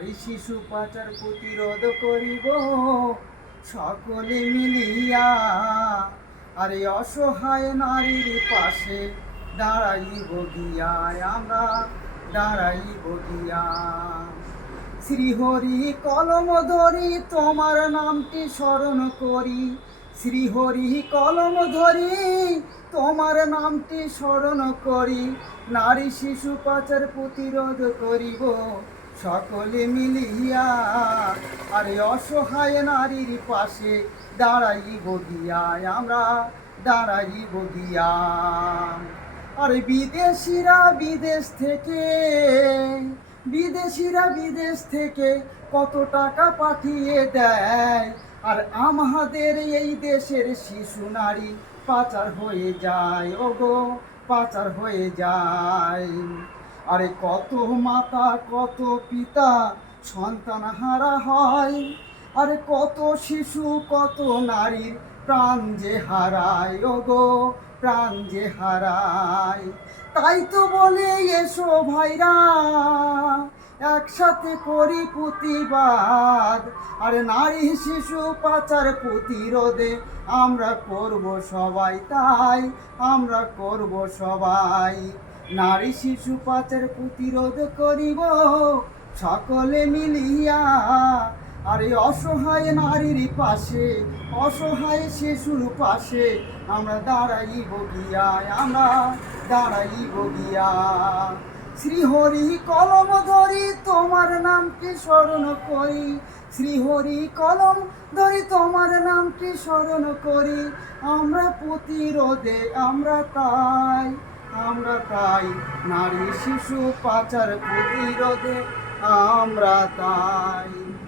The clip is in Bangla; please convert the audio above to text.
নারী শিশু পাচার প্রতিরোধ করিব সকলে মিলিয়া। আরে অসহায় নারীর পাশে দাঁড়াইব গিয়া, আমরা দাঁড়াইব গিয়া। শ্রীহরি কলম ধরি তোমার নামটি স্মরণ করি, শ্রীহরি কলম ধরি তোমার নামটি স্মরণ করি। নারী শিশু পাচার প্রতিরোধ করিব সকলে মিলিয়া। আরে অসহায় নারীর পাশে দাঁড়াইব গিয়া, আমরা দাঁড়াইব গিয়া। আরে বিদেশিরা বিদেশ থেকে কত টাকা পাঠিয়ে দেয়, আর আমাদের এই দেশের শিশু নারী পাচার হয়ে যায়, ওগো পাচার হয়ে যায়। আরে কত মাতা কত পিতা সন্তান হারা হয়, আরে কত শিশু কত নারীর প্রাণ যে হারায়, ওগো প্রাণ যে হারায়। তাই তো বলে এসো ভাইরা একসাথে করি প্রতিবাদ, আরে নারী শিশু পাচার প্রতিরোধে আমরা করব সবাই, তাই আমরা করব সবাই। নারী শিশু পাচার প্রতিরোধ করিব সকলে মিলিয়া। আরে অসহায় নারীর পাশে অসহায় শিশুর পাশে আমরা দাঁড়াইব গিয়া, আমরা দাঁড়াইব গিয়া। শ্রীহরি কলম ধরি তোমার নামটি স্মরণ করি, শ্রীহরি কলম ধরি তোমার নামটি স্মরণ করি। আমরা প্রতিরোধে আমরা তাই নারী শিশু পাচার প্রতিরোধে আমরা তাই।